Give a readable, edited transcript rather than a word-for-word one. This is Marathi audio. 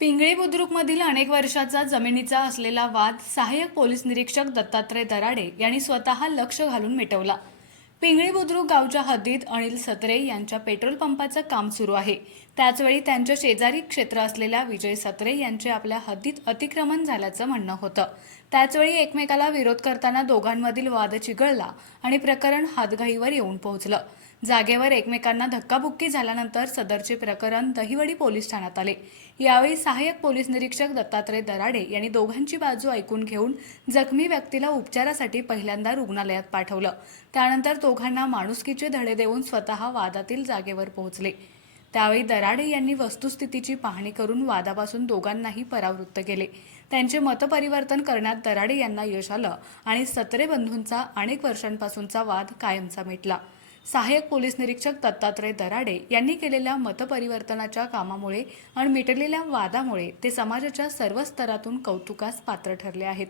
पिंगळी बुद्रुकमधील अनेक वर्षाचा जमिनीचा असलेला वाद सहाय्यक पोलीस निरीक्षक दत्तात्रय दराडे यांनी स्वतः लक्ष घालून मिटवला। पिंगळी बुद्रुक गावच्या हद्दीत अनिल सत्रे यांच्या पेट्रोल पंपाचं काम सुरू आहे। त्याचवेळी त्यांच्या शेजारी क्षेत्र असलेल्या विजय सत्रे यांचे आपल्या हद्दीत अतिक्रमण झाल्याचं म्हणणं होतं। त्याचवेळी एकमेकाला विरोध करताना दोघांमधील वाद चिघळला आणि प्रकरण हातघाईवर येऊन पोहोचलं। जागेवर एकमेकांना धक्काबुक्की झाल्यानंतर सदरचे प्रकरण दहिवडी पोलीस ठाण्यात आले। यावेळी सहाय्यक पोलीस निरीक्षक दत्तात्रय दराडे यांनी दोघांची बाजू ऐकून घेऊन जखमी व्यक्तीला उपचारासाठी पहिल्यांदा रुग्णालयात पाठवलं। त्यानंतर दोघांना माणुसकीचे धडे देऊन स्वतः वादातील जागेवर पोहोचले। त्यावेळी दराडे यांनी वस्तुस्थितीची पाहणी करून वादापासून दोघांनाही परावृत्त केले। त्यांचे मतपरिवर्तन करण्यात दराडे यांना यश आलं आणि सत्रे बंधूंचा अनेक वर्षांपासूनचा वाद कायमचा मिटला। सहाय्यक पोलीस निरीक्षक दत्तात्रय दराडे यांनी केलेल्या मतपरिवर्तनाच्या कामामुळे आणि मिटलेल्या वादामुळे ते समाजाच्या सर्व स्तरातून कौतुकास पात्र ठरले आहेत।